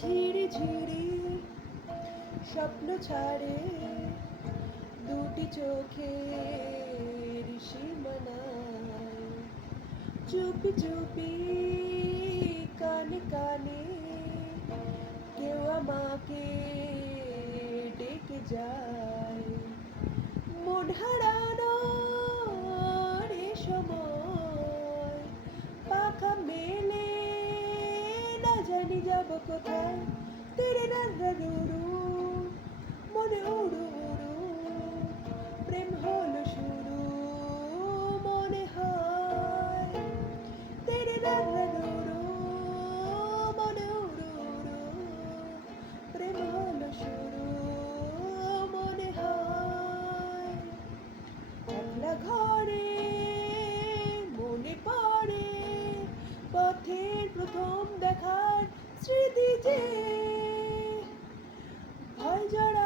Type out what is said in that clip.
ঝিরি ঝিরি স্বপ্ন ছাড়ে দুটি চোখে সীমানায় চুপি চুপি কানে কানে কেউ আমাকে ডেকে যায় মন হারানোর এ সময় পাখা মেলে না জানি যাব কোথায় তেরে রান্না রুরু মনে উড়ু উড়ু প্রেম হলো শুরু মনে হয় তেরে রান্না রুরু মনে উড়ু উড়ু প্রেম হলো শুরু মনে হয় একলা ঘরে মনে পড়ে পথের প্রথম দেখার স্মৃতি যে ভয় জড়া